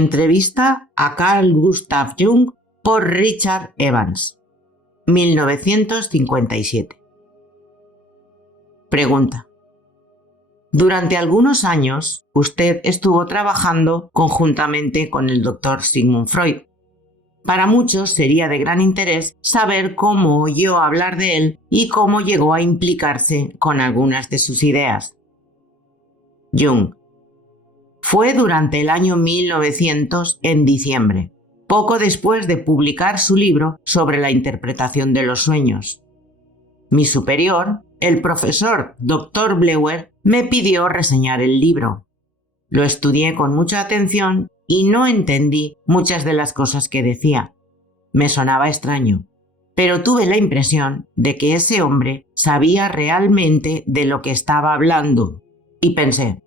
Entrevista a Carl Gustav Jung por Richard Evans, 1957. Pregunta. Durante algunos años, usted estuvo trabajando conjuntamente con el Dr. Sigmund Freud. Para muchos sería de gran interés saber cómo oyó hablar de él y cómo llegó a implicarse con algunas de sus ideas. Jung. Fue durante el año 1900, en diciembre, poco después de publicar su libro sobre la interpretación de los sueños. Mi superior, el profesor Dr. Bleuer, me pidió reseñar el libro. Lo estudié con mucha atención y no entendí muchas de las cosas que decía. Me sonaba extraño, pero tuve la impresión de que ese hombre sabía realmente de lo que estaba hablando y pensé,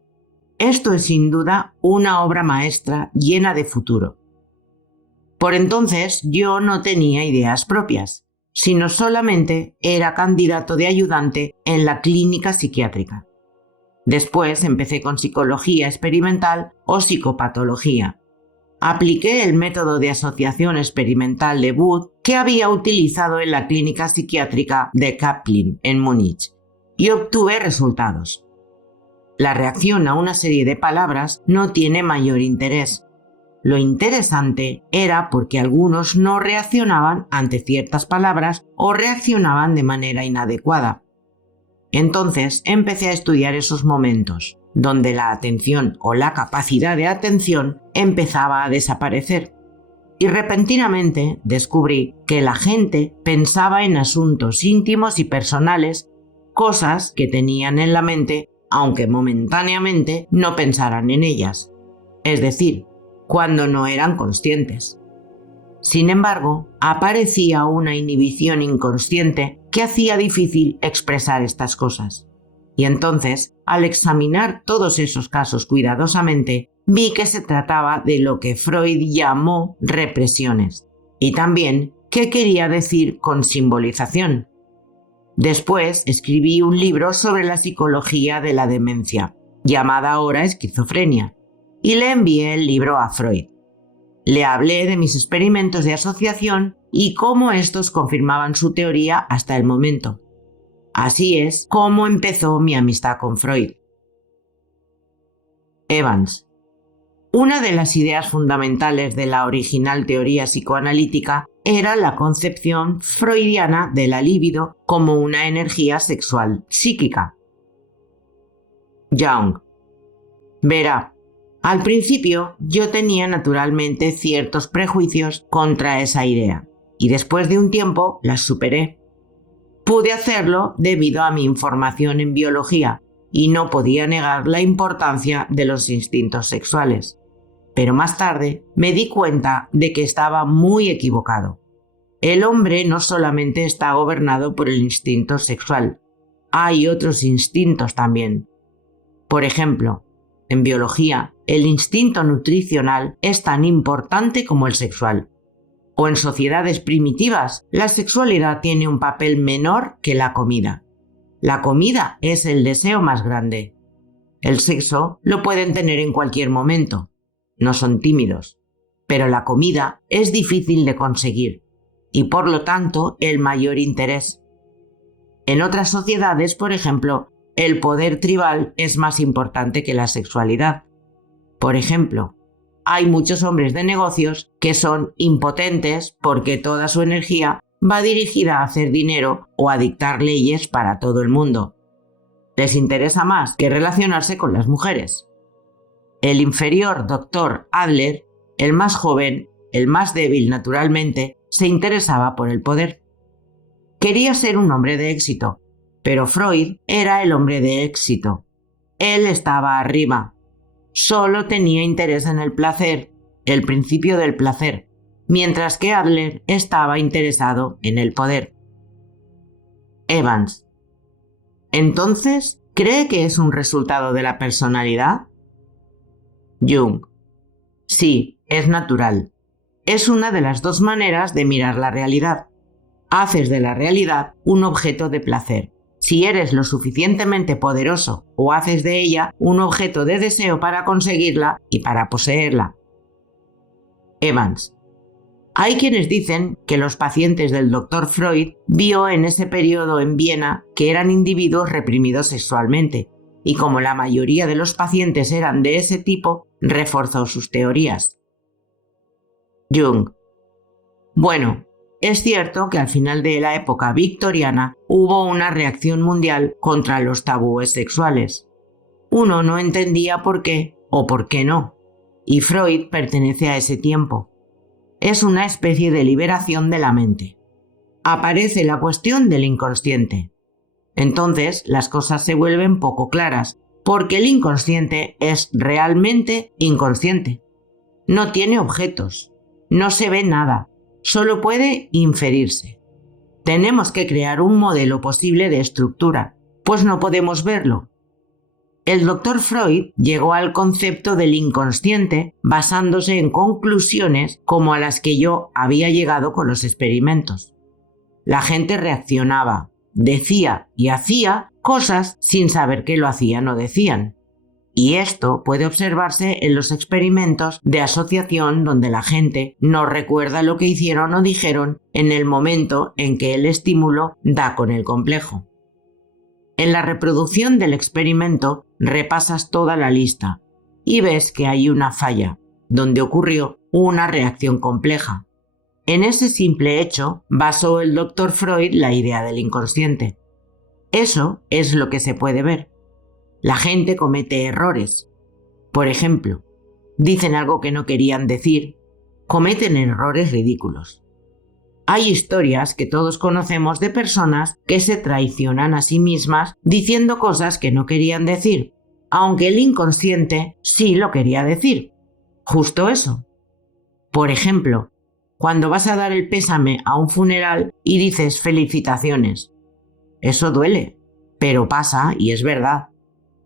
esto es sin duda una obra maestra llena de futuro. Por entonces yo no tenía ideas propias, sino solamente era candidato de ayudante en la clínica psiquiátrica. Después empecé con psicología experimental o psicopatología. Apliqué el método de asociación experimental de Wood que había utilizado en la clínica psiquiátrica de Kaplin en Múnich y obtuve resultados. La reacción a una serie de palabras no tiene mayor interés. Lo interesante era porque algunos no reaccionaban ante ciertas palabras o reaccionaban de manera inadecuada. Entonces empecé a estudiar esos momentos, donde la atención o la capacidad de atención empezaba a desaparecer. Y repentinamente descubrí que la gente pensaba en asuntos íntimos y personales, cosas que tenían en la mente aunque momentáneamente no pensaran en ellas, es decir, cuando no eran conscientes. Sin embargo, aparecía una inhibición inconsciente que hacía difícil expresar estas cosas. Y entonces, al examinar todos esos casos cuidadosamente, vi que se trataba de lo que Freud llamó represiones, y también qué quería decir con simbolización. Después escribí un libro sobre la psicología de la demencia, llamada ahora esquizofrenia, y le envié el libro a Freud. Le hablé de mis experimentos de asociación y cómo estos confirmaban su teoría hasta el momento. Así es como empezó mi amistad con Freud. Evans. Una de las ideas fundamentales de la original teoría psicoanalítica era la concepción freudiana de la libido como una energía sexual psíquica. Jung. Verá, al principio yo tenía naturalmente ciertos prejuicios contra esa idea, y después de un tiempo las superé. Pude hacerlo debido a mi información en biología y no podía negar la importancia de los instintos sexuales. Pero más tarde me di cuenta de que estaba muy equivocado. El hombre no solamente está gobernado por el instinto sexual, hay otros instintos también. Por ejemplo, en biología, el instinto nutricional es tan importante como el sexual. O en sociedades primitivas, la sexualidad tiene un papel menor que la comida. La comida es el deseo más grande. El sexo lo pueden tener en cualquier momento. No son tímidos, pero la comida es difícil de conseguir y por lo tanto el mayor interés. En otras sociedades, por ejemplo, el poder tribal es más importante que la sexualidad. Por ejemplo, hay muchos hombres de negocios que son impotentes porque toda su energía va dirigida a hacer dinero o a dictar leyes para todo el mundo. Les interesa más que relacionarse con las mujeres. El inferior Dr. Adler, el más joven, el más débil naturalmente, se interesaba por el poder. Quería ser un hombre de éxito, pero Freud era el hombre de éxito. Él estaba arriba. Solo tenía interés en el placer, el principio del placer, mientras que Adler estaba interesado en el poder. Evans. Entonces, ¿cree que es un resultado de la personalidad? Jung. Sí, es natural. Es una de las dos maneras de mirar la realidad. Haces de la realidad un objeto de placer. Si eres lo suficientemente poderoso, o haces de ella un objeto de deseo para conseguirla y para poseerla. Evans. Hay quienes dicen que los pacientes del Dr. Freud vio en ese periodo en Viena que eran individuos reprimidos sexualmente, y como la mayoría de los pacientes eran de ese tipo, reforzó sus teorías. Jung. Bueno, es cierto que al final de la época victoriana hubo una reacción mundial contra los tabúes sexuales. Uno no entendía por qué o por qué no, y Freud pertenece a ese tiempo. Es una especie de liberación de la mente. Aparece la cuestión del inconsciente. Entonces las cosas se vuelven poco claras, porque el inconsciente es realmente inconsciente. No tiene objetos, no se ve nada, solo puede inferirse. Tenemos que crear un modelo posible de estructura, pues no podemos verlo. El Dr. Freud llegó al concepto del inconsciente basándose en conclusiones como a las que yo había llegado con los experimentos. La gente reaccionaba, decía y hacía cosas sin saber que lo hacían o decían. Y esto puede observarse en los experimentos de asociación donde la gente no recuerda lo que hicieron o dijeron en el momento en que el estímulo da con el complejo. En la reproducción del experimento repasas toda la lista y ves que hay una falla, donde ocurrió una reacción compleja. En ese simple hecho basó el Dr. Freud la idea del inconsciente. Eso es lo que se puede ver. La gente comete errores. Por ejemplo, dicen algo que no querían decir, cometen errores ridículos. Hay historias que todos conocemos de personas que se traicionan a sí mismas diciendo cosas que no querían decir, aunque el inconsciente sí lo quería decir. Justo eso. Por ejemplo, cuando vas a dar el pésame a un funeral y dices felicitaciones. Eso duele, pero pasa y es verdad.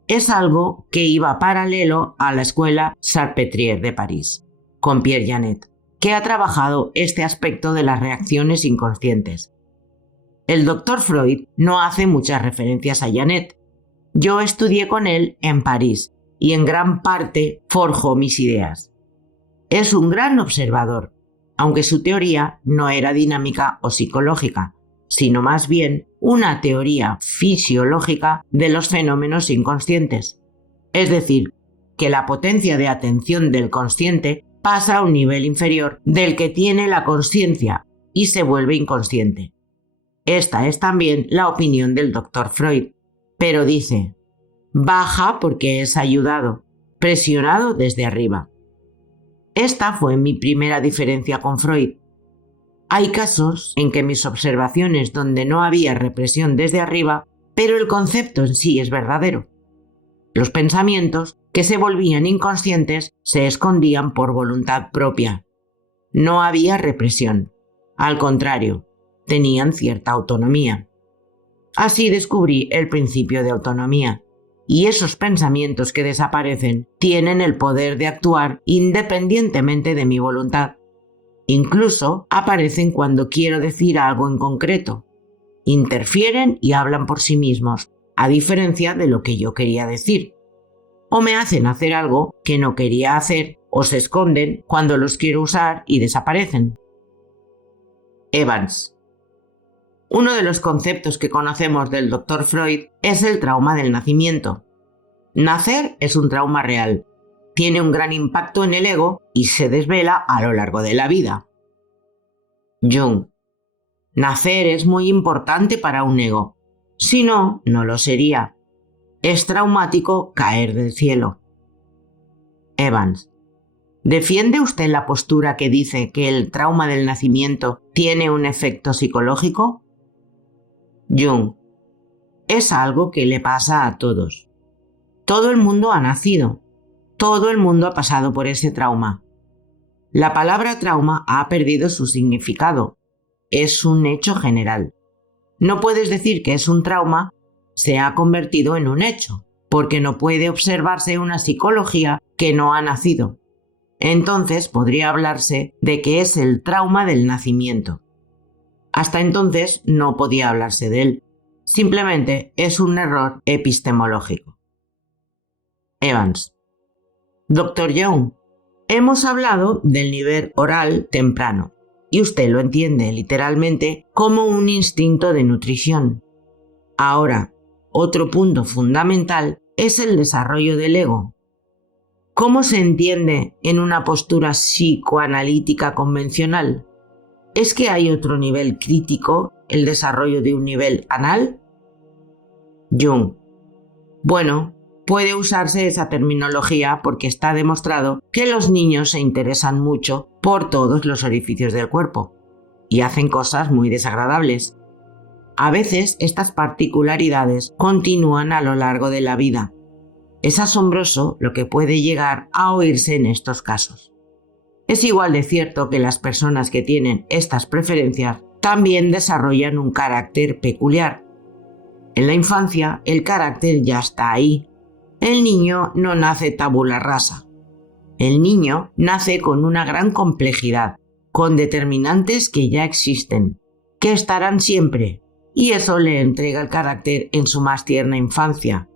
Es algo que iba paralelo a la escuela Salpêtrière de París, con Pierre Janet, que ha trabajado este aspecto de las reacciones inconscientes. El Dr. Freud no hace muchas referencias a Janet. Yo estudié con él en París y en gran parte forjó mis ideas. Es un gran observador, aunque su teoría no era dinámica o psicológica, sino más bien una teoría fisiológica de los fenómenos inconscientes. Es decir, que la potencia de atención del consciente pasa a un nivel inferior del que tiene la consciencia y se vuelve inconsciente. Esta es también la opinión del Dr. Freud, pero dice, baja porque es ayudado, presionado desde arriba. Esta fue mi primera diferencia con Freud. Hay casos en que mis observaciones donde no había represión desde arriba, pero el concepto en sí es verdadero. Los pensamientos que se volvían inconscientes se escondían por voluntad propia. No había represión. Al contrario, tenían cierta autonomía. Así descubrí el principio de autonomía. Y esos pensamientos que desaparecen tienen el poder de actuar independientemente de mi voluntad. Incluso aparecen cuando quiero decir algo en concreto. Interfieren y hablan por sí mismos, a diferencia de lo que yo quería decir. O me hacen hacer algo que no quería hacer o se esconden cuando los quiero usar y desaparecen. Evans. Uno de los conceptos que conocemos del Dr. Freud es el trauma del nacimiento. Nacer es un trauma real. Tiene un gran impacto en el ego y se desvela a lo largo de la vida. Jung. Nacer es muy importante para un ego. Si no, no lo sería. Es traumático caer del cielo. Evans. ¿Defiende usted la postura que dice que el trauma del nacimiento tiene un efecto psicológico? Jung. Es algo que le pasa a todos. Todo el mundo ha nacido. Todo el mundo ha pasado por ese trauma. La palabra trauma ha perdido su significado. Es un hecho general. No puedes decir que es un trauma, se ha convertido en un hecho, porque no puede observarse una psicología que no ha nacido. Entonces podría hablarse de que es el trauma del nacimiento. Hasta entonces no podía hablarse de él. Simplemente es un error epistemológico. Evans. Dr. Jung, Hemos hablado del nivel oral temprano, y usted lo entiende literalmente como un instinto de nutrición. Ahora, otro punto fundamental es el desarrollo del ego. ¿Cómo se entiende en una postura psicoanalítica convencional? ¿Es que hay otro nivel crítico, el desarrollo de un nivel anal? Jung. Bueno, puede usarse esa terminología porque está demostrado que los niños se interesan mucho por todos los orificios del cuerpo y hacen cosas muy desagradables. A veces estas particularidades continúan a lo largo de la vida. Es asombroso lo que puede llegar a oírse en estos casos. Es igual de cierto que las personas que tienen estas preferencias también desarrollan un carácter peculiar. En la infancia, el carácter ya está ahí. El niño no nace tabula rasa. El niño nace con una gran complejidad, con determinantes que ya existen, que estarán siempre, y eso le entrega el carácter en su más tierna infancia.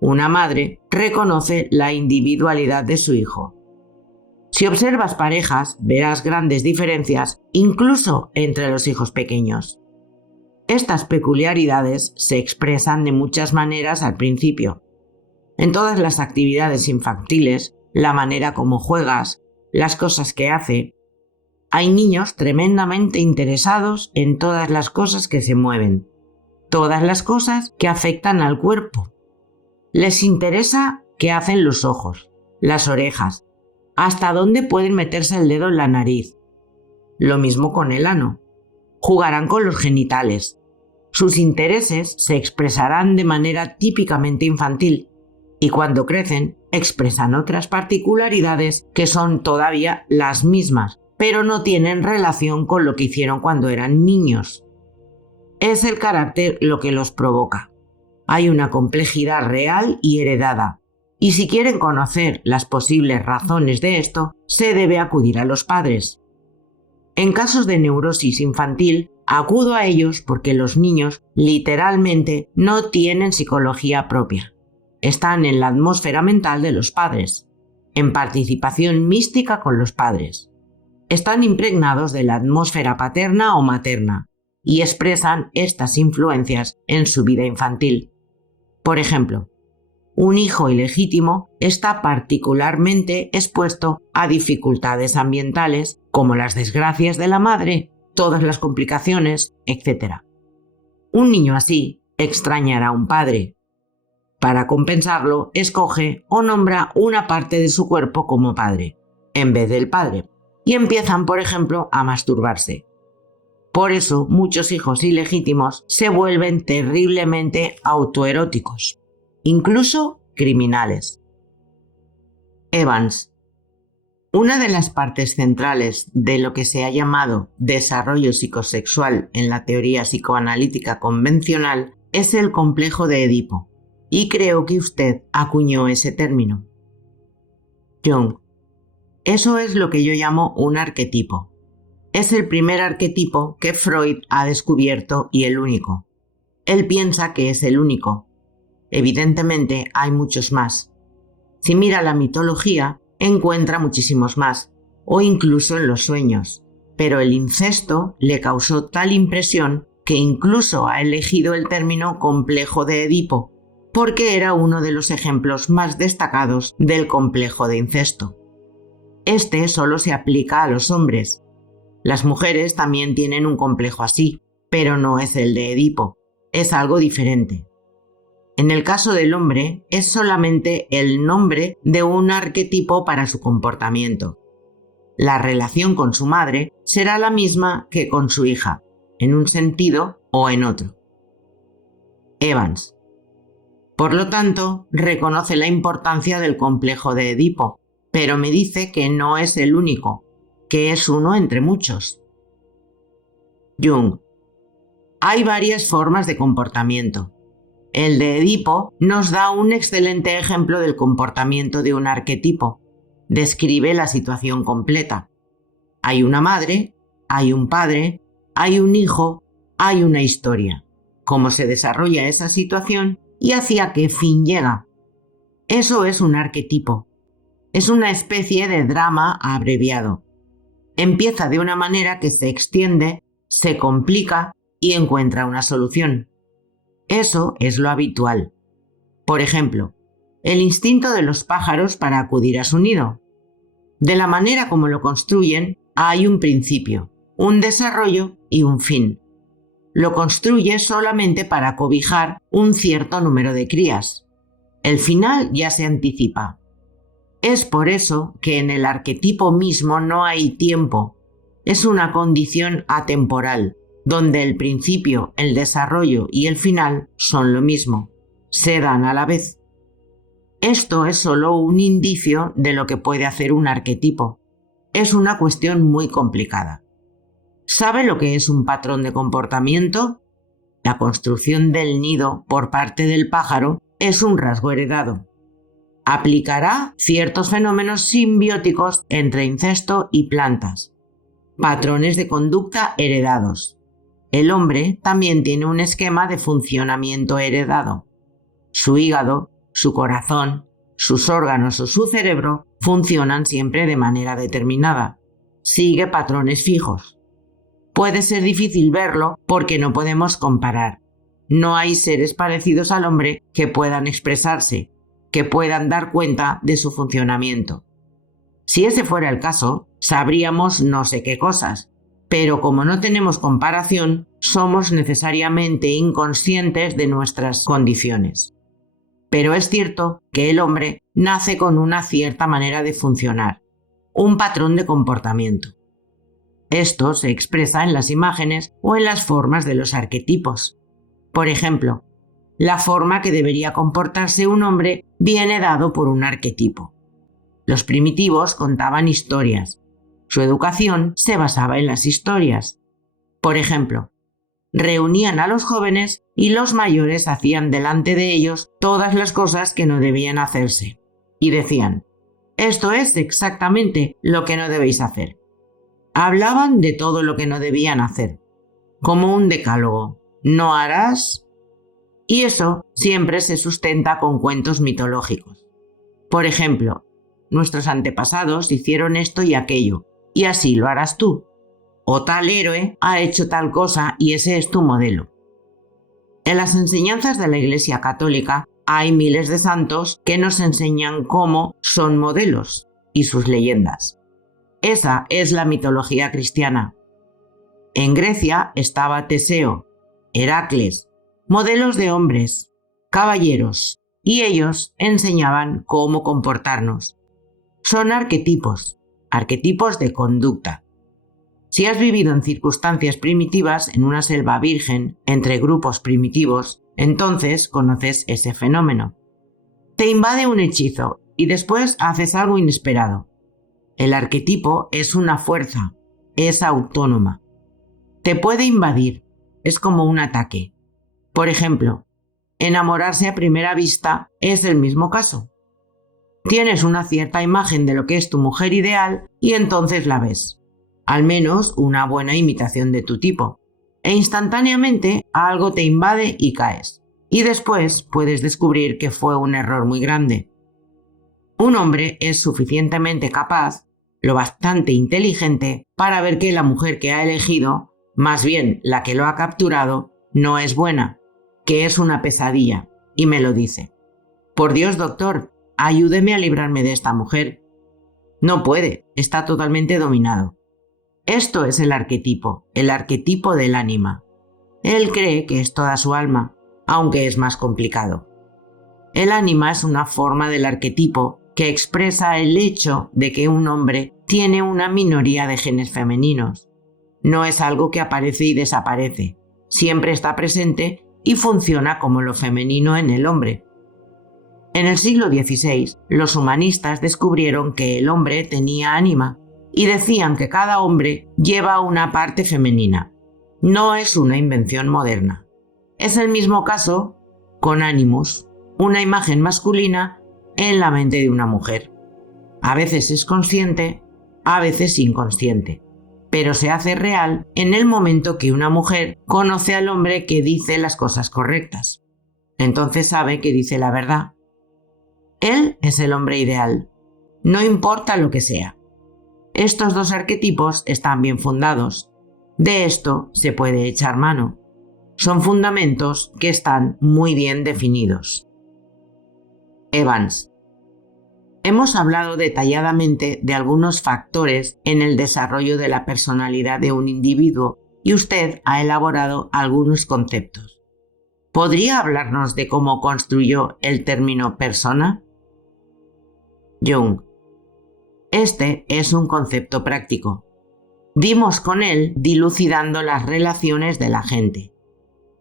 Una madre reconoce la individualidad de su hijo. Si observas parejas, verás grandes diferencias, incluso entre los hijos pequeños. Estas peculiaridades se expresan de muchas maneras al principio. En todas las actividades infantiles, la manera como juegas, las cosas que hace. Hay niños tremendamente interesados en todas las cosas que se mueven, todas las cosas que afectan al cuerpo. Les interesa qué hacen los ojos, las orejas, hasta dónde pueden meterse el dedo en la nariz. Lo mismo con el ano. Jugarán con los genitales. Sus intereses se expresarán de manera típicamente infantil y cuando crecen expresan otras particularidades que son todavía las mismas, pero no tienen relación con lo que hicieron cuando eran niños. Es el carácter lo que los provoca. Hay una complejidad real y heredada, y si quieren conocer las posibles razones de esto, se debe acudir a los padres. En casos de neurosis infantil, acudo a ellos porque los niños literalmente no tienen psicología propia. Están en la atmósfera mental de los padres, en participación mística con los padres. Están impregnados de la atmósfera paterna o materna y expresan estas influencias en su vida infantil. Por ejemplo, un hijo ilegítimo está particularmente expuesto a dificultades ambientales como las desgracias de la madre, todas las complicaciones, etc. Un niño así extrañará a un padre. Para compensarlo, escoge o nombra una parte de su cuerpo como padre, en vez del padre, y empiezan, por ejemplo, a masturbarse. Por eso, muchos hijos ilegítimos se vuelven terriblemente autoeróticos, incluso criminales. Evans. Una de las partes centrales de lo que se ha llamado desarrollo psicosexual en la teoría psicoanalítica convencional es el complejo de Edipo, y creo que usted acuñó ese término. Jung. Eso es lo que yo llamo un arquetipo. Es el primer arquetipo que Freud ha descubierto y el único. Él piensa que es el único. Evidentemente hay muchos más. Si mira la mitología, encuentra muchísimos más, o incluso en los sueños. Pero el incesto le causó tal impresión que incluso ha elegido el término complejo de Edipo, porque era uno de los ejemplos más destacados del complejo de incesto. Este solo se aplica a los hombres. Las mujeres también tienen un complejo así, pero no es el de Edipo, es algo diferente. En el caso del hombre, es solamente el nombre de un arquetipo para su comportamiento. La relación con su madre será la misma que con su hija, en un sentido o en otro. Evans. Por lo tanto, reconoce la importancia del complejo de Edipo, pero me dice que no es el único, que es uno entre muchos. Jung. Hay varias formas de comportamiento. El de Edipo nos da un excelente ejemplo del comportamiento de un arquetipo. Describe la situación completa. Hay una madre, hay un padre, hay un hijo, hay una historia. Cómo se desarrolla esa situación y hacia qué fin llega. Eso es un arquetipo. Es una especie de drama abreviado. Empieza de una manera que se extiende, se complica y encuentra una solución. Eso es lo habitual. Por ejemplo, el instinto de los pájaros para acudir a su nido. De la manera como lo construyen, hay un principio, un desarrollo y un fin. Lo construye solamente para cobijar un cierto número de crías. El final ya se anticipa. Es por eso que en el arquetipo mismo no hay tiempo. Es una condición atemporal, donde el principio, el desarrollo y el final son lo mismo. Se dan a la vez. Esto es solo un indicio de lo que puede hacer un arquetipo. Es una cuestión muy complicada. ¿Sabe lo que es un patrón de comportamiento? La construcción del nido por parte del pájaro es un rasgo heredado. Aplicará ciertos fenómenos simbióticos entre incesto y plantas. Patrones de conducta heredados. El hombre también tiene un esquema de funcionamiento heredado. Su hígado, su corazón, sus órganos o su cerebro funcionan siempre de manera determinada. Sigue patrones fijos. Puede ser difícil verlo porque no podemos comparar. No hay seres parecidos al hombre que puedan expresarse, que puedan dar cuenta de su funcionamiento. Si ese fuera el caso, sabríamos no sé qué cosas, pero como no tenemos comparación, somos necesariamente inconscientes de nuestras condiciones. Pero es cierto que el hombre nace con una cierta manera de funcionar, un patrón de comportamiento. Esto se expresa en las imágenes o en las formas de los arquetipos. Por ejemplo, la forma que debería comportarse un hombre viene dado por un arquetipo. Los primitivos contaban historias. Su educación se basaba en las historias. Por ejemplo, reunían a los jóvenes y los mayores hacían delante de ellos todas las cosas que no debían hacerse. Y decían, esto es exactamente lo que no debéis hacer. Hablaban de todo lo que no debían hacer, como un decálogo. No harás. Y eso siempre se sustenta con cuentos mitológicos. Por ejemplo, nuestros antepasados hicieron esto y aquello, y así lo harás tú. O tal héroe ha hecho tal cosa y ese es tu modelo. En las enseñanzas de la Iglesia Católica hay miles de santos que nos enseñan cómo son modelos y sus leyendas. Esa es la mitología cristiana. En Grecia estaba Teseo, Heracles, modelos de hombres, caballeros, y ellos enseñaban cómo comportarnos. Son arquetipos de conducta. Si has vivido en circunstancias primitivas, en una selva virgen, entre grupos primitivos, entonces conoces ese fenómeno. Te invade un hechizo y después haces algo inesperado. El arquetipo es una fuerza, es autónoma. Te puede invadir, es como un ataque. Por ejemplo, enamorarse a primera vista es el mismo caso. Tienes una cierta imagen de lo que es tu mujer ideal y entonces la ves. Al menos una buena imitación de tu tipo. E instantáneamente algo te invade y caes. Y después puedes descubrir que fue un error muy grande. Un hombre es suficientemente capaz, lo bastante inteligente, para ver que la mujer que ha elegido, más bien la que lo ha capturado, no es buena, que es una pesadilla, y me lo dice. Por Dios, doctor, ayúdeme a librarme de esta mujer. No puede, está totalmente dominado. Esto es el arquetipo del ánima. Él cree que es toda su alma, aunque es más complicado. El ánima es una forma del arquetipo que expresa el hecho de que un hombre tiene una minoría de genes femeninos. No es algo que aparece y desaparece. Siempre está presente y funciona como lo femenino en el hombre. En el siglo XVI, los humanistas descubrieron que el hombre tenía ánima y decían que cada hombre lleva una parte femenina. No es una invención moderna. Es el mismo caso con Animus, una imagen masculina en la mente de una mujer. A veces es consciente, a veces inconsciente, pero se hace real en el momento que una mujer conoce al hombre que dice las cosas correctas. Entonces sabe que dice la verdad. Él es el hombre ideal. no importa lo que sea. Estos dos arquetipos están bien fundados. De esto se puede echar mano. Son fundamentos que están muy bien definidos. Evans. Hemos hablado detalladamente de algunos factores en el desarrollo de la personalidad de un individuo y usted ha elaborado algunos conceptos. ¿Podría hablarnos de cómo construyó el término persona? Jung. Este es un concepto práctico. Dimos con él dilucidando las relaciones de la gente.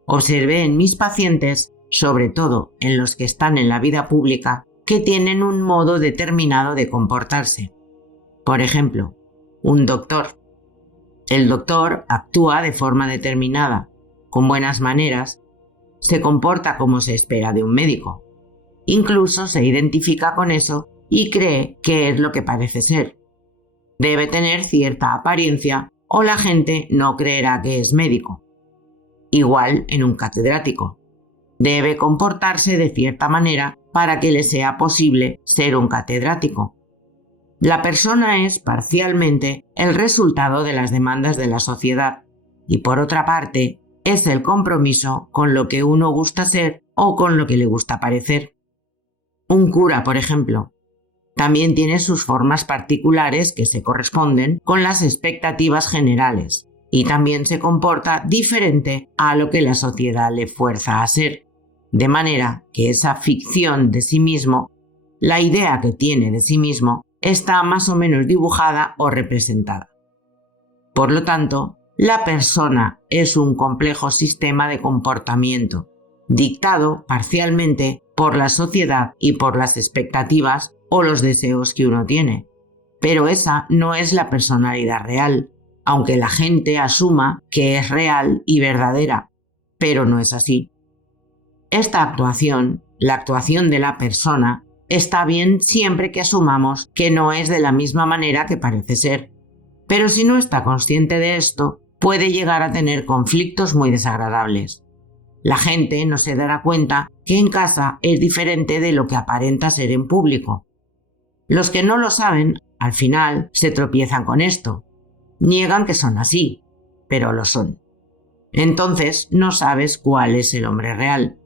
Observé en mis pacientes, sobre todo en los que están en la vida pública, que tienen un modo determinado de comportarse. Por ejemplo, un doctor. El doctor actúa de forma determinada, con buenas maneras, se comporta como se espera de un médico. Incluso se identifica con eso y cree que es lo que parece ser. Debe tener cierta apariencia o la gente no creerá que es médico. Igual en un catedrático. Debe comportarse de cierta manera para que le sea posible ser un catedrático. La persona es parcialmente el resultado de las demandas de la sociedad y por otra parte es el compromiso con lo que uno gusta ser o con lo que le gusta parecer. Un cura, por ejemplo, también tiene sus formas particulares que se corresponden con las expectativas generales y también se comporta diferente a lo que la sociedad le fuerza a ser, de manera que esa ficción de sí mismo, la idea que tiene de sí mismo, está más o menos dibujada o representada. Por lo tanto, la persona es un complejo sistema de comportamiento, dictado parcialmente por la sociedad y por las expectativas o los deseos que uno tiene. Pero esa no es la personalidad real, aunque la gente asuma que es real y verdadera, pero no es así. Esta actuación, la actuación de la persona, está bien siempre que asumamos que no es de la misma manera que parece ser. Pero si no está consciente de esto, puede llegar a tener conflictos muy desagradables. La gente no se dará cuenta que en casa es diferente de lo que aparenta ser en público. Los que no lo saben, al final, se tropiezan con esto. Niegan que son así, pero lo son. Entonces no sabes cuál es el hombre real.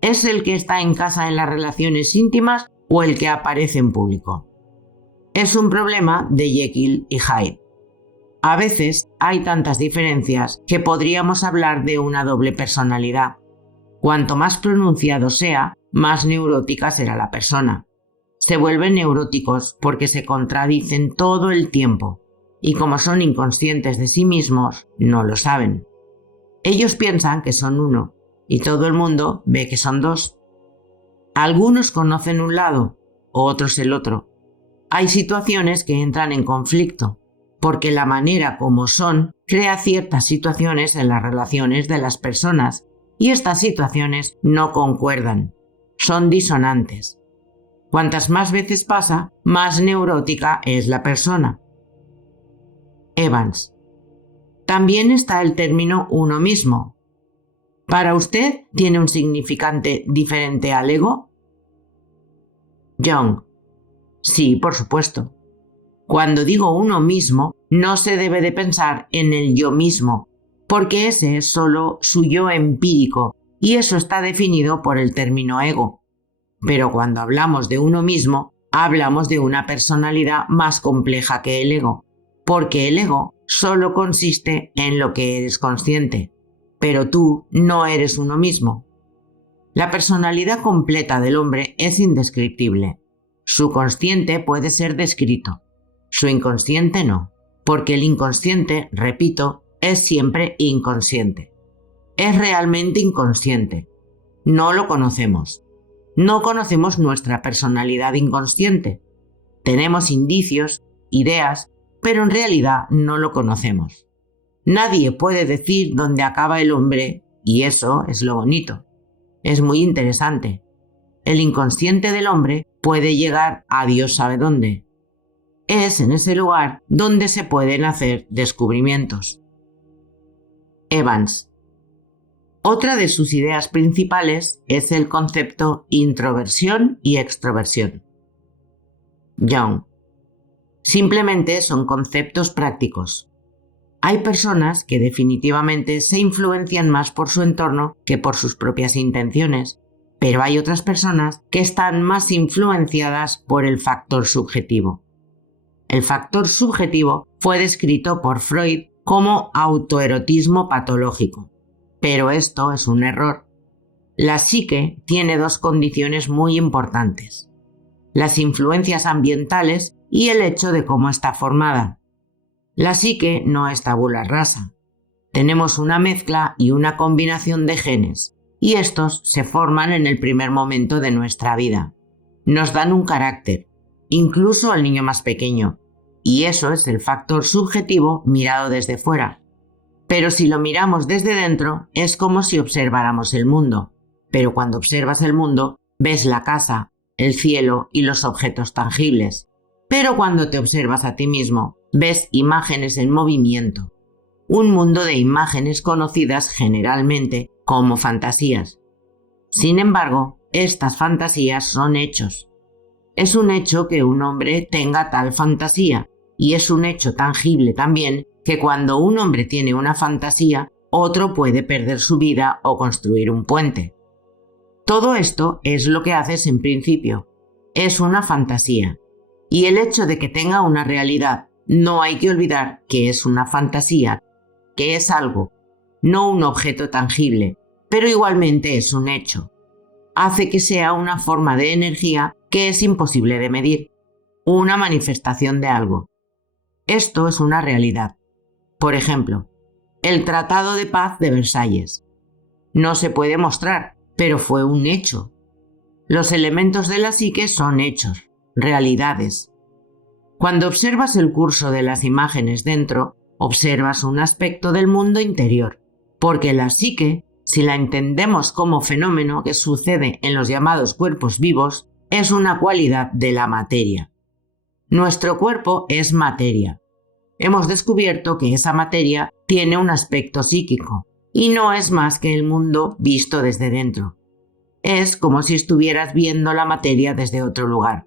¿Es el que está en casa en las relaciones íntimas o el que aparece en público? Es un problema de Jekyll y Hyde. A veces hay tantas diferencias que podríamos hablar de una doble personalidad. Cuanto más pronunciado sea, más neurótica será la persona. Se vuelven neuróticos porque se contradicen todo el tiempo y como son inconscientes de sí mismos, no lo saben. Ellos piensan que son uno y todo el mundo ve que son dos. Algunos conocen un lado, otros el otro. Hay situaciones que entran en conflicto, porque la manera como son crea ciertas situaciones en las relaciones de las personas y estas situaciones no concuerdan, son disonantes. Cuantas más veces pasa, más neurótica es la persona. Evans. También está el término uno mismo. ¿Para usted tiene un significante diferente al ego? Jung. Sí, por supuesto. Cuando digo uno mismo, no se debe de pensar en el yo mismo, porque ese es solo su yo empírico y eso está definido por el término ego. Pero cuando hablamos de uno mismo, hablamos de una personalidad más compleja que el ego, porque el ego solo consiste en lo que eres consciente, pero tú no eres uno mismo. La personalidad completa del hombre es indescriptible. Su consciente puede ser descrito, su inconsciente no, porque el inconsciente, repito, es siempre inconsciente. Es realmente inconsciente. No lo conocemos. No conocemos nuestra personalidad inconsciente. Tenemos indicios, ideas, pero en realidad no lo conocemos. Nadie puede decir dónde acaba el hombre, y eso es lo bonito. Es muy interesante. El inconsciente del hombre puede llegar a Dios sabe dónde. Es en ese lugar donde se pueden hacer descubrimientos. Evans. Otra de sus ideas principales es el concepto introversión y extroversión. Jung. Simplemente son conceptos prácticos. Hay personas que definitivamente se influencian más por su entorno que por sus propias intenciones, pero hay otras personas que están más influenciadas por el factor subjetivo. El factor subjetivo fue descrito por Freud como autoerotismo patológico, pero esto es un error. La psique tiene dos condiciones muy importantes: las influencias ambientales y el hecho de cómo está formada. La psique no es tabula rasa. Tenemos una mezcla y una combinación de genes, y estos se forman en el primer momento de nuestra vida. Nos dan un carácter, incluso al niño más pequeño, y eso es el factor subjetivo mirado desde fuera. Pero si lo miramos desde dentro, es como si observáramos el mundo. Pero cuando observas el mundo, ves la casa, el cielo y los objetos tangibles. Pero cuando te observas a ti mismo, ves imágenes en movimiento. Un mundo de imágenes conocidas generalmente como fantasías. Sin embargo, estas fantasías son hechos. Es un hecho que un hombre tenga tal fantasía, y es un hecho tangible también que cuando un hombre tiene una fantasía, otro puede perder su vida o construir un puente. Todo esto es lo que haces en principio. Es una fantasía. Y el hecho de que tenga una realidad, no hay que olvidar que es una fantasía, que es algo, no un objeto tangible, pero igualmente es un hecho. Hace que sea una forma de energía que es imposible de medir, una manifestación de algo. Esto es una realidad. Por ejemplo, el Tratado de Paz de Versalles. No se puede mostrar, pero fue un hecho. Los elementos de la psique son hechos, realidades. Cuando observas el curso de las imágenes dentro, observas un aspecto del mundo interior, porque la psique, si la entendemos como fenómeno que sucede en los llamados cuerpos vivos, es una cualidad de la materia. Nuestro cuerpo es materia. Hemos descubierto que esa materia tiene un aspecto psíquico, y no es más que el mundo visto desde dentro. Es como si estuvieras viendo la materia desde otro lugar.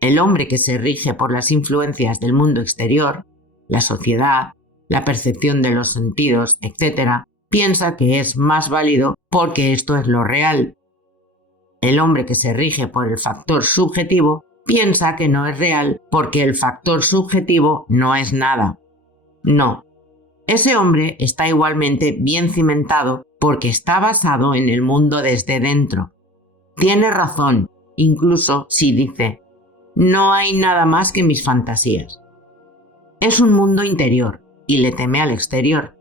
El hombre que se rige por las influencias del mundo exterior, la sociedad, la percepción de los sentidos, etc., piensa que es más válido porque esto es lo real. El hombre que se rige por el factor subjetivo piensa que no es real porque el factor subjetivo no es nada. No. Ese hombre está igualmente bien cimentado porque está basado en el mundo desde dentro. Tiene razón, incluso si dice: no hay nada más que mis fantasías. Es un mundo interior y le teme al exterior.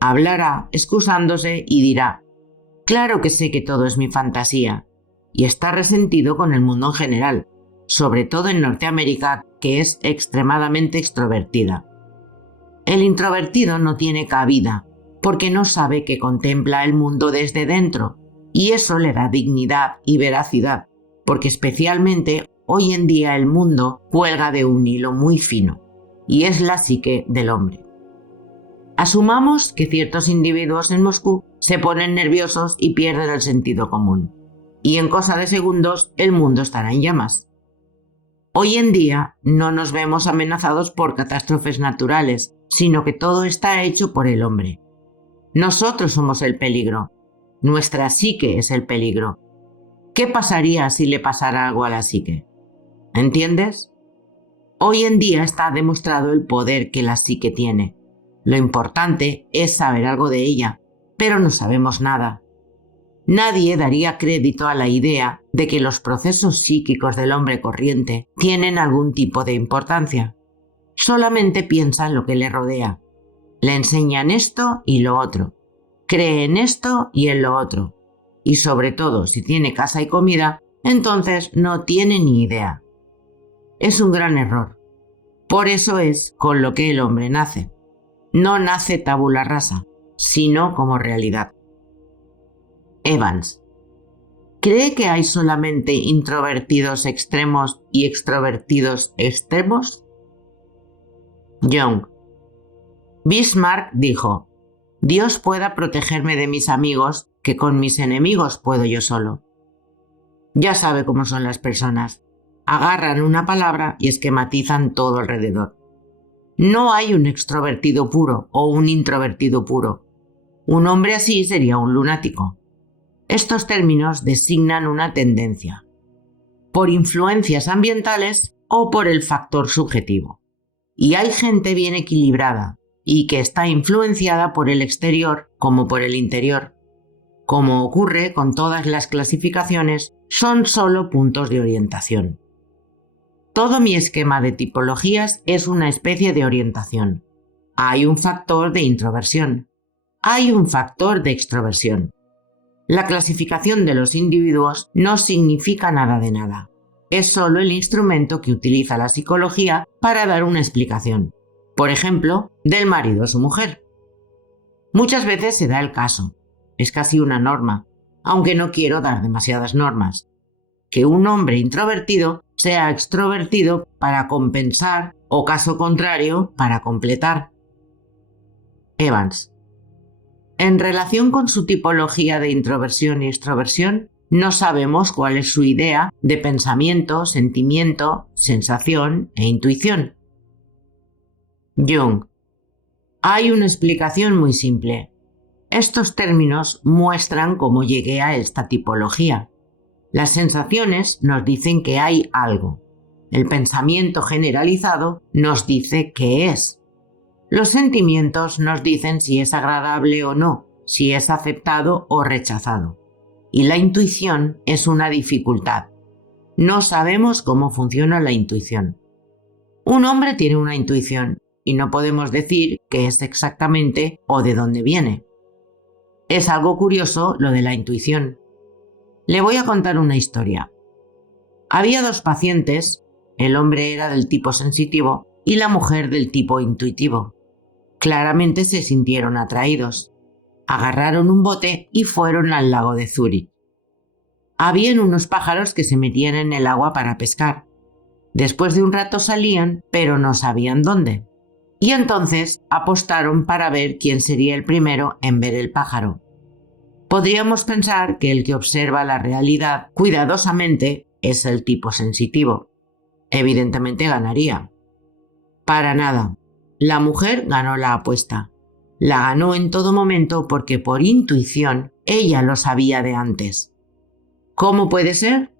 Hablará excusándose y dirá: claro que sé que todo es mi fantasía, y está resentido con el mundo en general, sobre todo en Norteamérica, que es extremadamente extrovertida. El introvertido no tiene cabida, porque no sabe que contempla el mundo desde dentro, y eso le da dignidad y veracidad, porque especialmente hoy en día el mundo cuelga de un hilo muy fino, y es la psique del hombre. Asumamos que ciertos individuos en Moscú se ponen nerviosos y pierden el sentido común, y en cosa de segundos el mundo estará en llamas. Hoy en día no nos vemos amenazados por catástrofes naturales, sino que todo está hecho por el hombre. Nosotros somos el peligro. Nuestra psique es el peligro. ¿Qué pasaría si le pasara algo a la psique? ¿Entiendes? Hoy en día está demostrado el poder que la psique tiene. Lo importante es saber algo de ella, pero no sabemos nada. Nadie daría crédito a la idea de que los procesos psíquicos del hombre corriente tienen algún tipo de importancia. Solamente piensa en lo que le rodea. Le enseñan esto y lo otro. Cree en esto y en lo otro. Y sobre todo, si tiene casa y comida, entonces no tiene ni idea. Es un gran error. Por eso es con lo que el hombre nace. No nace tabula rasa, sino como realidad. Evans. ¿Cree que hay solamente introvertidos extremos y extrovertidos extremos? Jung. Bismarck dijo: Dios pueda protegerme de mis amigos, que con mis enemigos puedo yo solo. Ya sabe cómo son las personas. Agarran una palabra y esquematizan todo alrededor. No hay un extrovertido puro o un introvertido puro. Un hombre así sería un lunático. Estos términos designan una tendencia, por influencias ambientales o por el factor subjetivo. Y hay gente bien equilibrada y que está influenciada por el exterior como por el interior. Como ocurre con todas las clasificaciones, son solo puntos de orientación. Todo mi esquema de tipologías es una especie de orientación. Hay un factor de introversión. Hay un factor de extroversión. La clasificación de los individuos no significa nada de nada. Es solo el instrumento que utiliza la psicología para dar una explicación. Por ejemplo, del marido a su mujer. Muchas veces se da el caso. Es casi una norma, aunque no quiero dar demasiadas normas. Que un hombre introvertido sea extrovertido para compensar o, caso contrario, para completar. Evans. En relación con su tipología de introversión y extroversión, no sabemos cuál es su idea de pensamiento, sentimiento, sensación e intuición. Jung. Hay una explicación muy simple. Estos términos muestran cómo llegué a esta tipología. Las sensaciones nos dicen que hay algo. El pensamiento generalizado nos dice qué es. Los sentimientos nos dicen si es agradable o no, si es aceptado o rechazado. Y la intuición es una dificultad. No sabemos cómo funciona la intuición. Un hombre tiene una intuición y no podemos decir qué es exactamente o de dónde viene. Es algo curioso lo de la intuición. Le voy a contar una historia. Había dos pacientes, el hombre era del tipo sensitivo y la mujer del tipo intuitivo. Claramente se sintieron atraídos. Agarraron un bote y fueron al lago de Zúrich. Habían unos pájaros que se metían en el agua para pescar. Después de un rato salían, pero no sabían dónde. Y entonces apostaron para ver quién sería el primero en ver el pájaro. Podríamos pensar que el que observa la realidad cuidadosamente es el tipo sensitivo. Evidentemente ganaría. Para nada. La mujer ganó la apuesta. La ganó en todo momento porque por intuición ella lo sabía de antes. ¿Cómo puede ser?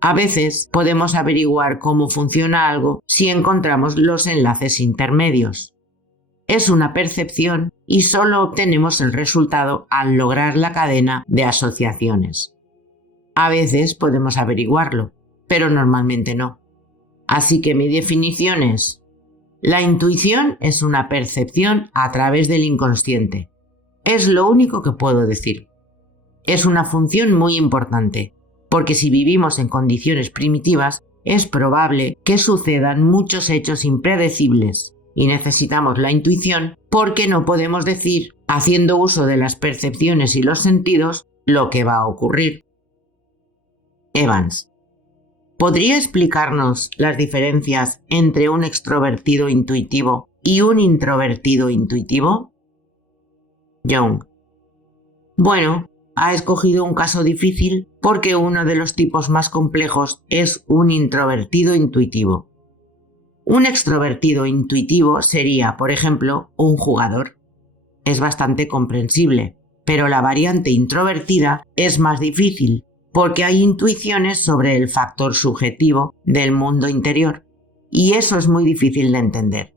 A veces podemos averiguar cómo funciona algo si encontramos los enlaces intermedios. Es una percepción y solo obtenemos el resultado al lograr la cadena de asociaciones. A veces podemos averiguarlo, pero normalmente no. Así que mi definición es: la intuición es una percepción a través del inconsciente. Es lo único que puedo decir. Es una función muy importante, porque si vivimos en condiciones primitivas, es probable que sucedan muchos hechos impredecibles y necesitamos la intuición porque no podemos decir, haciendo uso de las percepciones y los sentidos, lo que va a ocurrir. Evans. ¿Podría explicarnos las diferencias entre un extrovertido intuitivo y un introvertido intuitivo? Jung. Bueno, ha escogido un caso difícil porque uno de los tipos más complejos es un introvertido intuitivo. Un extrovertido intuitivo sería, por ejemplo, un jugador. Es bastante comprensible, pero la variante introvertida es más difícil porque hay intuiciones sobre el factor subjetivo del mundo interior y eso es muy difícil de entender.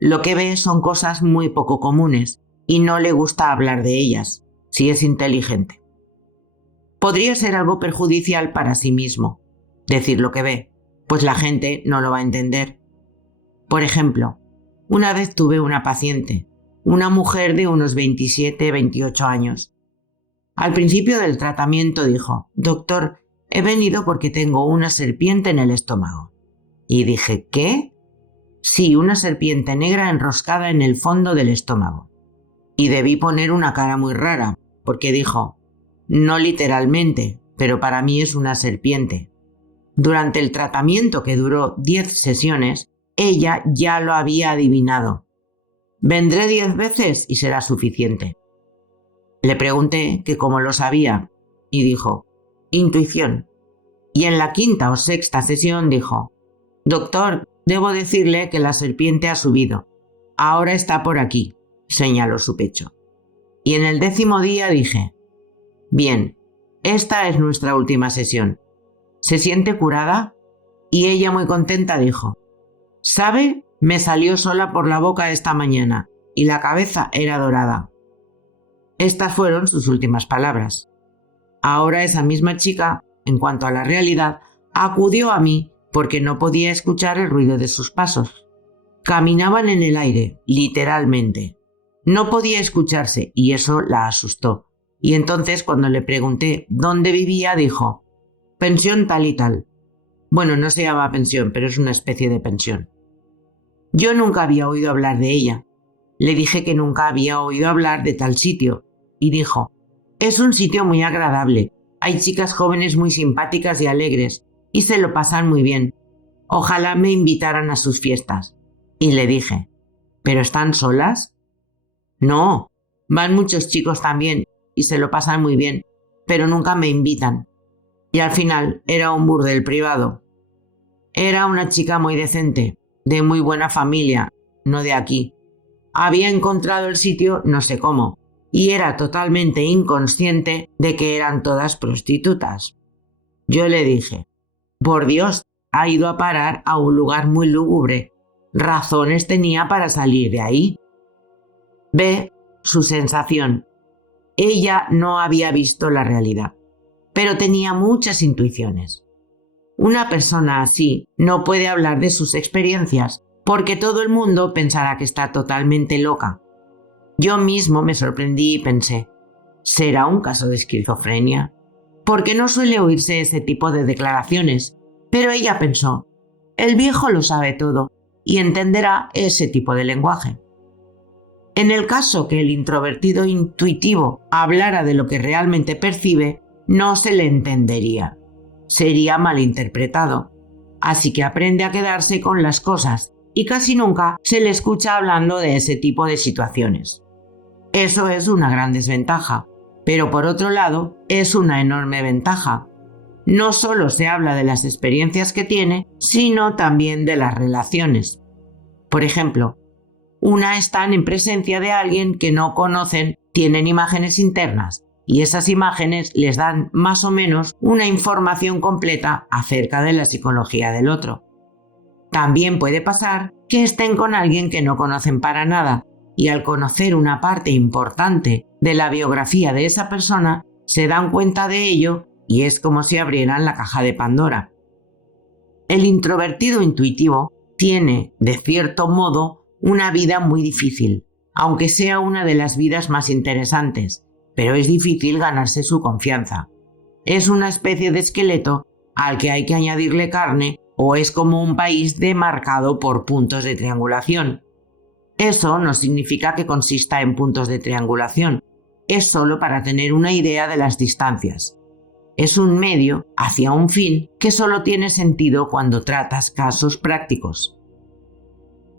Lo que ve son cosas muy poco comunes y no le gusta hablar de ellas, si es inteligente. Podría ser algo perjudicial para sí mismo, decir lo que ve, pues la gente no lo va a entender. Por ejemplo, una vez tuve una paciente, una mujer de unos 27-28 años. Al principio del tratamiento dijo: «Doctor, he venido porque tengo una serpiente en el estómago». Y dije: «¿Qué?». «Sí, una serpiente negra enroscada en el fondo del estómago». Y debí poner una cara muy rara, porque dijo: «No literalmente, pero para mí es una serpiente». Durante el tratamiento, que duró 10 sesiones, ella ya lo había adivinado. «Vendré 10 veces y será suficiente». Le pregunté que cómo lo sabía y dijo: «Intuición». Y en la quinta o sexta sesión dijo: «Doctor, debo decirle que la serpiente ha subido. Ahora está por aquí», señaló su pecho. Y en el 10º día dije: «Bien, esta es nuestra última sesión. ¿Se siente curada?». Y ella, muy contenta, dijo: «¿Sabe? Me salió sola por la boca esta mañana y la cabeza era dorada». Estas fueron sus últimas palabras. Ahora esa misma chica, en cuanto a la realidad, acudió a mí porque no podía escuchar el ruido de sus pasos. Caminaban en el aire, literalmente. No podía escucharse y eso la asustó. Y entonces, cuando le pregunté dónde vivía, dijo: «Pensión tal y tal». Bueno, no se llama pensión, pero es una especie de pensión. Yo nunca había oído hablar de ella. Le dije que nunca había oído hablar de tal sitio y dijo: «Es un sitio muy agradable. Hay chicas jóvenes muy simpáticas y alegres y se lo pasan muy bien. Ojalá me invitaran a sus fiestas». Y le dije: «¿Pero están solas?». «No, van muchos chicos también y se lo pasan muy bien, pero nunca me invitan». Y al final era un burdel privado. Era una chica muy decente, de muy buena familia, no de aquí. Había encontrado el sitio no sé cómo, y era totalmente inconsciente de que eran todas prostitutas. Yo le dije: «Por Dios, ha ido a parar a un lugar muy lúgubre. Razones tenía para salir de ahí». Ve su sensación. Ella no había visto la realidad, pero tenía muchas intuiciones. Una persona así no puede hablar de sus experiencias porque todo el mundo pensará que está totalmente loca. Yo mismo me sorprendí y pensé: ¿será un caso de esquizofrenia? Porque no suele oírse ese tipo de declaraciones, pero ella pensó: el viejo lo sabe todo y entenderá ese tipo de lenguaje. En el caso que el introvertido intuitivo hablara de lo que realmente percibe, no se le entendería. Sería malinterpretado. Así que aprende a quedarse con las cosas y casi nunca se le escucha hablando de ese tipo de situaciones. Eso es una gran desventaja, pero por otro lado es una enorme ventaja. No solo se habla de las experiencias que tiene, sino también de las relaciones. Por ejemplo, están en presencia de alguien que no conocen, tienen imágenes internas y esas imágenes les dan más o menos una información completa acerca de la psicología del otro. También puede pasar que estén con alguien que no conocen para nada y al conocer una parte importante de la biografía de esa persona se dan cuenta de ello y es como si abrieran la caja de Pandora. El introvertido intuitivo tiene, de cierto modo, una vida muy difícil, aunque sea una de las vidas más interesantes, pero es difícil ganarse su confianza. Es una especie de esqueleto al que hay que añadirle carne o es como un país demarcado por puntos de triangulación. Eso no significa que consista en puntos de triangulación, es solo para tener una idea de las distancias. Es un medio hacia un fin que solo tiene sentido cuando tratas casos prácticos.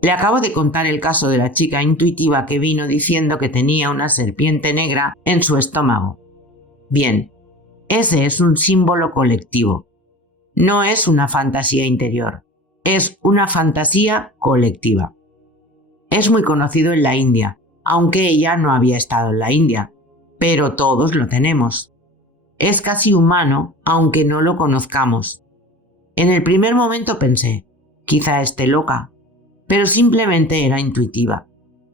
Le acabo de contar el caso de la chica intuitiva que vino diciendo que tenía una serpiente negra en su estómago. Bien, ese es un símbolo colectivo. No es una fantasía interior, es una fantasía colectiva. Es muy conocido en la India, aunque ella no había estado en la India, pero todos lo tenemos. Es casi humano, aunque no lo conozcamos. En el primer momento pensé: quizá esté loca, pero simplemente era intuitiva.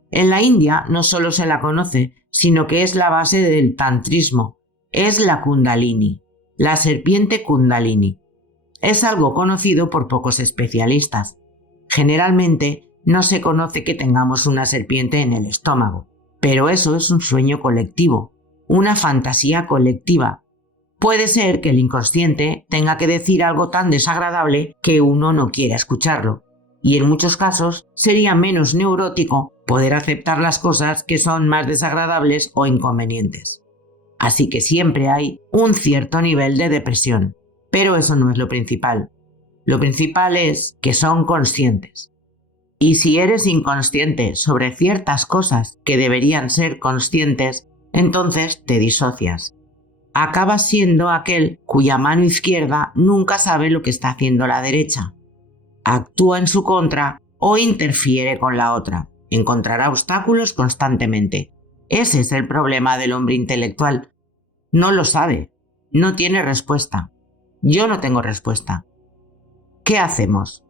En la India no solo se la conoce, sino que es la base del tantrismo. Es la Kundalini, la serpiente Kundalini. Es algo conocido por pocos especialistas. Generalmente no se conoce que tengamos una serpiente en el estómago, pero eso es un sueño colectivo, una fantasía colectiva. Puede ser que el inconsciente tenga que decir algo tan desagradable que uno no quiera escucharlo. Y en muchos casos sería menos neurótico poder aceptar las cosas que son más desagradables o inconvenientes. Así que siempre hay un cierto nivel de depresión, pero eso no es lo principal. Lo principal es que son conscientes. Y si eres inconsciente sobre ciertas cosas que deberían ser conscientes, entonces te disocias. acaba siendo aquel cuya mano izquierda nunca sabe lo que está haciendo la derecha. Actúa en su contra o interfiere con la otra. Encontrará obstáculos constantemente. Ese es el problema del hombre intelectual. No lo sabe. No tiene respuesta. Yo no tengo respuesta. ¿Qué hacemos?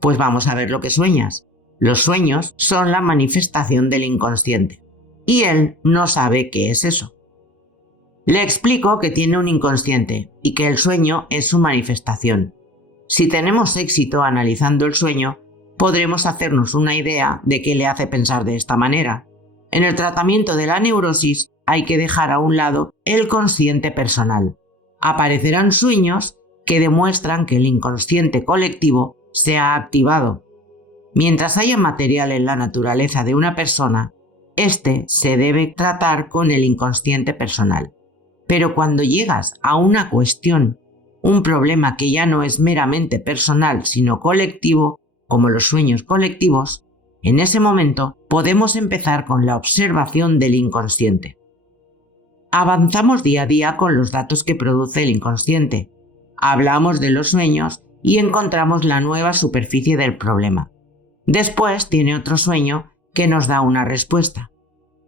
Pues vamos a ver lo que sueñas. Los sueños son la manifestación del inconsciente. Y él no sabe qué es eso. Le explico que tiene un inconsciente y que el sueño es su manifestación. Si tenemos éxito analizando el sueño, podremos hacernos una idea de qué le hace pensar de esta manera. En el tratamiento de la neurosis hay que dejar a un lado el consciente personal. Aparecerán sueños que demuestran que el inconsciente colectivo se ha activado. Mientras haya material en la naturaleza de una persona, este se debe tratar con el inconsciente personal. Pero cuando llegas a una cuestión, un problema que ya no es meramente personal, sino colectivo, como los sueños colectivos, en ese momento podemos empezar con la observación del inconsciente. Avanzamos día a día con los datos que produce el inconsciente. Hablamos de los sueños y encontramos la nueva superficie del problema. Después tiene otro sueño que nos da una respuesta.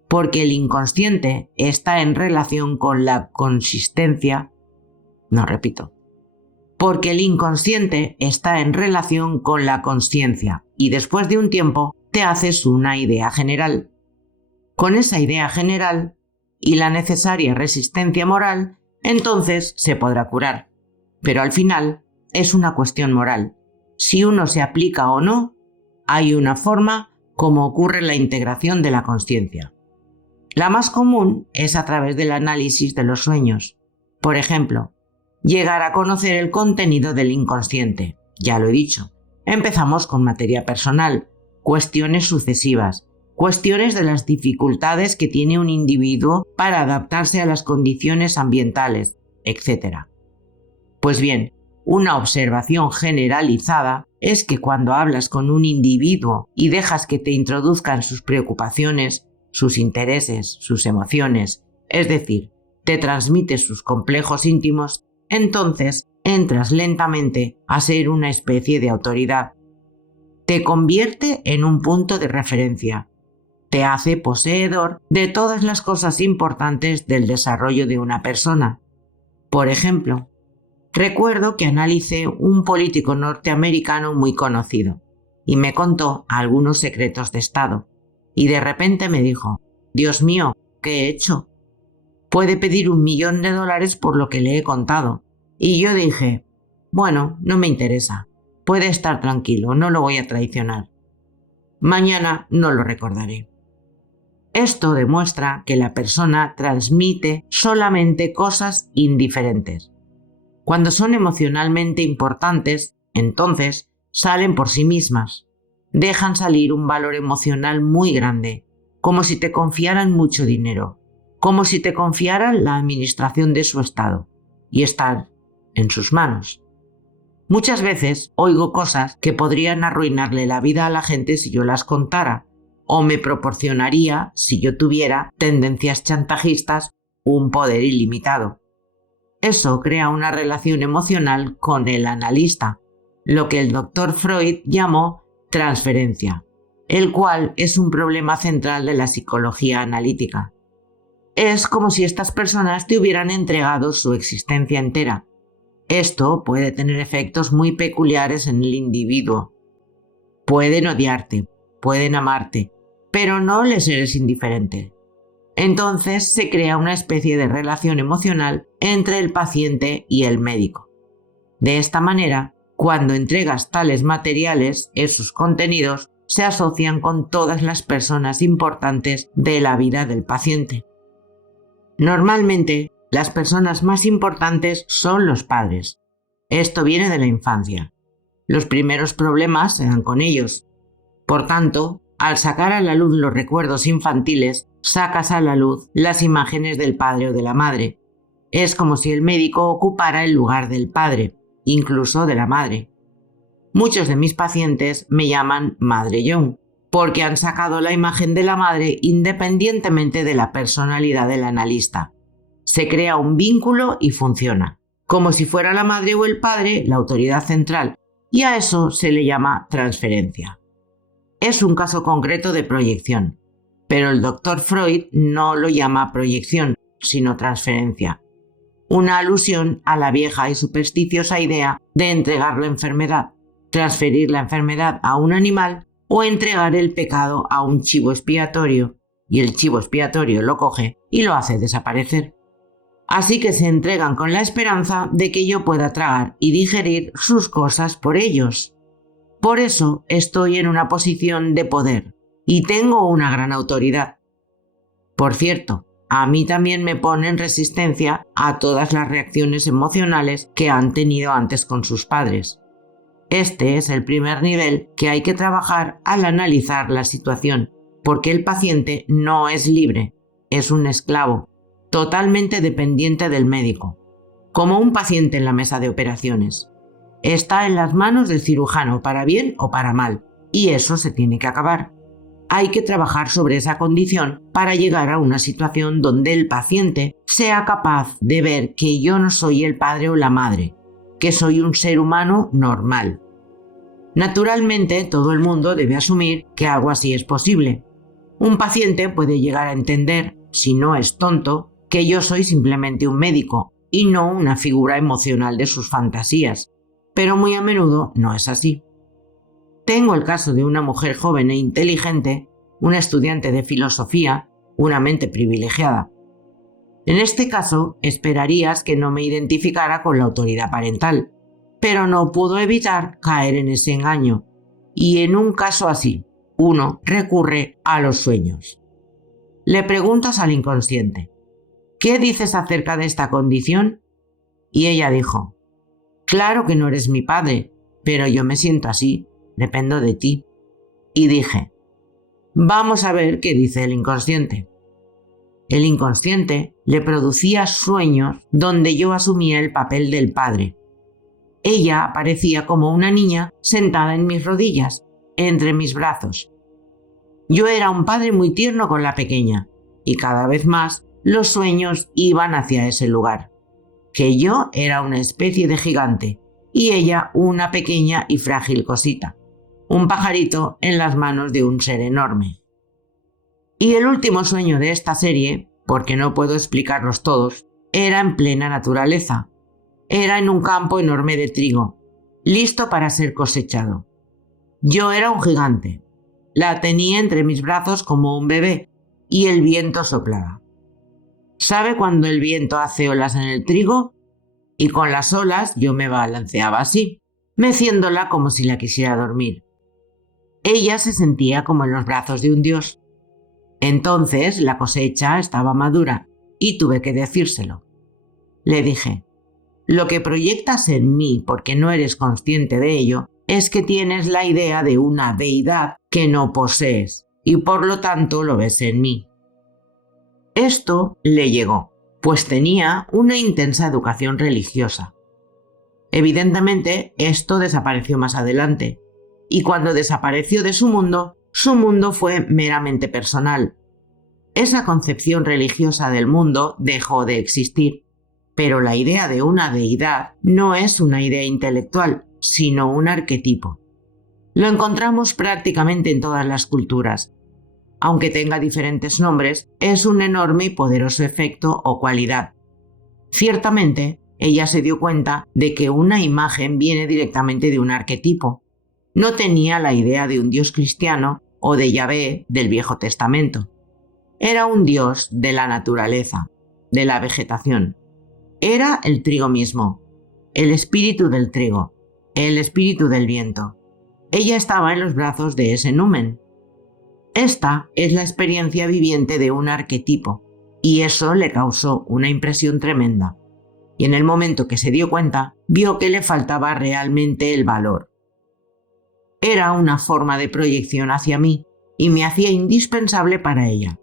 Porque el inconsciente está en relación con la consistencia. Porque el inconsciente está en relación con la consciencia y después de un tiempo te haces una idea general. Con esa idea general y la necesaria resistencia moral, entonces se podrá curar. Pero al final es una cuestión moral. Si uno se aplica o no, hay una forma como ocurre la integración de la consciencia. La más común es a través del análisis de los sueños. Por ejemplo, llegar a conocer el contenido del inconsciente. Ya lo he dicho. Empezamos con materia personal, cuestiones sucesivas, cuestiones de las dificultades que tiene un individuo para adaptarse a las condiciones ambientales, etc. Pues bien, una observación generalizada es que cuando hablas con un individuo y dejas que te introduzcan sus preocupaciones, sus intereses, sus emociones, es decir, te transmites sus complejos íntimos, entonces entras lentamente a ser una especie de autoridad. Te convierte en un punto de referencia. Te hace poseedor de todas las cosas importantes del desarrollo de una persona. Por ejemplo, recuerdo que analicé un político norteamericano muy conocido y me contó algunos secretos de Estado. Y de repente me dijo, Dios mío, ¿qué he hecho? Puede pedir $1 millón por lo que le he contado. Y yo dije, bueno, no me interesa. Puede estar tranquilo, no lo voy a traicionar. Mañana no lo recordaré. Esto demuestra que la persona transmite solamente cosas indiferentes. Cuando son emocionalmente importantes, entonces salen por sí mismas. Dejan salir un valor emocional muy grande, como si te confiaran mucho dinero, como si te confiaran la administración de su estado, y estar en sus manos. Muchas veces oigo cosas que podrían arruinarle la vida a la gente si yo las contara, o me proporcionaría, si yo tuviera tendencias chantajistas, un poder ilimitado. Eso crea una relación emocional con el analista, lo que el Dr. Freud llamó transferencia, el cual es un problema central de la psicología analítica. Es como si estas personas te hubieran entregado su existencia entera. Esto puede tener efectos muy peculiares en el individuo. Pueden odiarte, pueden amarte, pero no les eres indiferente. Entonces se crea una especie de relación emocional entre el paciente y el médico. De esta manera, cuando entregas tales materiales, esos contenidos se asocian con todas las personas importantes de la vida del paciente. Normalmente, las personas más importantes son los padres. Esto viene de la infancia. Los primeros problemas se dan con ellos. Por tanto, al sacar a la luz los recuerdos infantiles, sacas a la luz las imágenes del padre o de la madre. Es como si el médico ocupara el lugar del padre, incluso de la madre. Muchos de mis pacientes me llaman Madre Young, porque han sacado la imagen de la madre independientemente de la personalidad del analista. Se crea un vínculo y funciona, como si fuera la madre o el padre la autoridad central, y a eso se le llama transferencia. Es un caso concreto de proyección, pero el doctor Freud no lo llama proyección, sino transferencia. Una alusión a la vieja y supersticiosa idea de entregar la enfermedad, transferir la enfermedad a un animal o entregar el pecado a un chivo expiatorio, y el chivo expiatorio lo coge y lo hace desaparecer. Así que se entregan con la esperanza de que yo pueda tragar y digerir sus cosas por ellos. Por eso estoy en una posición de poder y tengo una gran autoridad. Por cierto, a mí también me ponen resistencia a todas las reacciones emocionales que han tenido antes con sus padres. Este es el primer nivel que hay que trabajar al analizar la situación, porque el paciente no es libre, es un esclavo, totalmente dependiente del médico, como un paciente en la mesa de operaciones. Está en las manos del cirujano para bien o para mal, y eso se tiene que acabar. Hay que trabajar sobre esa condición para llegar a una situación donde el paciente sea capaz de ver que yo no soy el padre o la madre, que soy un ser humano normal. Naturalmente, todo el mundo debe asumir que algo así es posible. Un paciente puede llegar a entender, si no es tonto, que yo soy simplemente un médico y no una figura emocional de sus fantasías, pero muy a menudo no es así. Tengo el caso de una mujer joven e inteligente, una estudiante de filosofía, una mente privilegiada. En este caso, esperarías que no me identificara con la autoridad parental, pero no pudo evitar caer en ese engaño, y en un caso así, uno recurre a los sueños. Le preguntas al inconsciente, ¿qué dices acerca de esta condición? Y ella dijo, claro que no eres mi padre, pero yo me siento así, dependo de ti. Y dije, vamos a ver qué dice el inconsciente. El inconsciente le producía sueños donde yo asumía el papel del padre. Ella aparecía como una niña sentada en mis rodillas, entre mis brazos. Yo era un padre muy tierno con la pequeña, y cada vez más los sueños iban hacia ese lugar. Que yo era una especie de gigante y ella una pequeña y frágil cosita, un pajarito en las manos de un ser enorme. Y el último sueño de esta serie, porque no puedo explicarlos todos, era en plena naturaleza. Era en un campo enorme de trigo, listo para ser cosechado. Yo era un gigante. La tenía entre mis brazos como un bebé y el viento soplaba. ¿Sabe cuando el viento hace olas en el trigo? Y con las olas yo me balanceaba así, meciéndola como si la quisiera dormir. Ella se sentía como en los brazos de un dios. Entonces la cosecha estaba madura y tuve que decírselo. Le dije, lo que proyectas en mí porque no eres consciente de ello es que tienes la idea de una deidad que no posees y por lo tanto lo ves en mí. Esto le llegó, pues tenía una intensa educación religiosa. Evidentemente, esto desapareció más adelante, y cuando desapareció de su mundo fue meramente personal. Esa concepción religiosa del mundo dejó de existir, pero la idea de una deidad no es una idea intelectual, sino un arquetipo. Lo encontramos prácticamente en todas las culturas. Aunque tenga diferentes nombres, es un enorme y poderoso efecto o cualidad. Ciertamente, ella se dio cuenta de que una imagen viene directamente de un arquetipo. No tenía la idea de un dios cristiano o de Yahvé del Viejo Testamento. Era un dios de la naturaleza, de la vegetación. Era el trigo mismo, el espíritu del trigo, el espíritu del viento. Ella estaba en los brazos de ese numen. Esta es la experiencia viviente de un arquetipo, y eso le causó una impresión tremenda. Y en el momento que se dio cuenta, vio que le faltaba realmente el valor. Era una forma de proyección hacia mí, y me hacía indispensable para ella.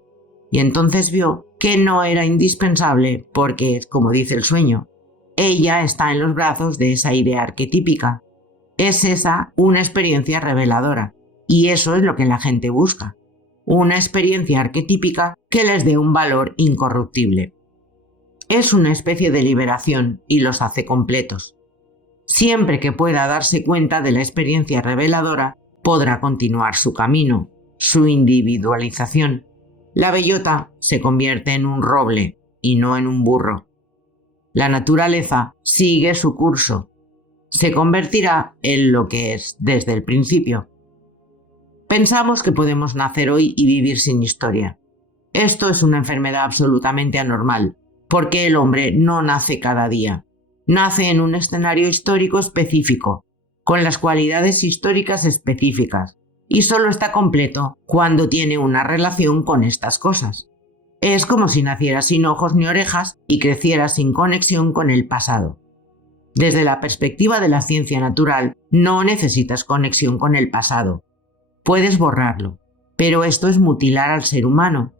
Y entonces vio que no era indispensable porque, como dice el sueño, ella está en los brazos de esa idea arquetípica. Es esa una experiencia reveladora, y eso es lo que la gente busca. Una experiencia arquetípica que les dé un valor incorruptible. Es una especie de liberación y los hace completos. Siempre que pueda darse cuenta de la experiencia reveladora, podrá continuar su camino, su individualización. La bellota se convierte en un roble y no en un burro. La naturaleza sigue su curso. Se convertirá en lo que es desde el principio. Pensamos que podemos nacer hoy y vivir sin historia. Esto es una enfermedad absolutamente anormal, porque el hombre no nace cada día. Nace en un escenario histórico específico, con las cualidades históricas específicas, y solo está completo cuando tiene una relación con estas cosas. Es como si naciera sin ojos ni orejas y creciera sin conexión con el pasado. Desde la perspectiva de la ciencia natural, no necesitas conexión con el pasado. Puedes borrarlo, pero esto es mutilar al ser humano.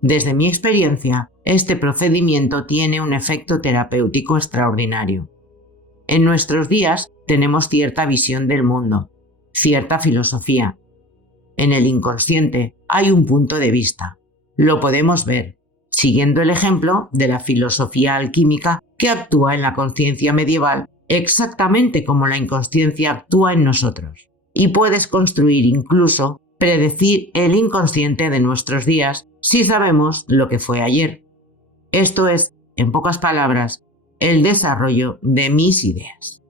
Desde mi experiencia, este procedimiento tiene un efecto terapéutico extraordinario. En nuestros días tenemos cierta visión del mundo, cierta filosofía. En el inconsciente hay un punto de vista. Lo podemos ver, siguiendo el ejemplo de la filosofía alquímica que actúa en la conciencia medieval exactamente como la inconsciencia actúa en nosotros. Y puedes construir incluso predecir el inconsciente de nuestros días si sabemos lo que fue ayer. Esto es, en pocas palabras, el desarrollo de mis ideas.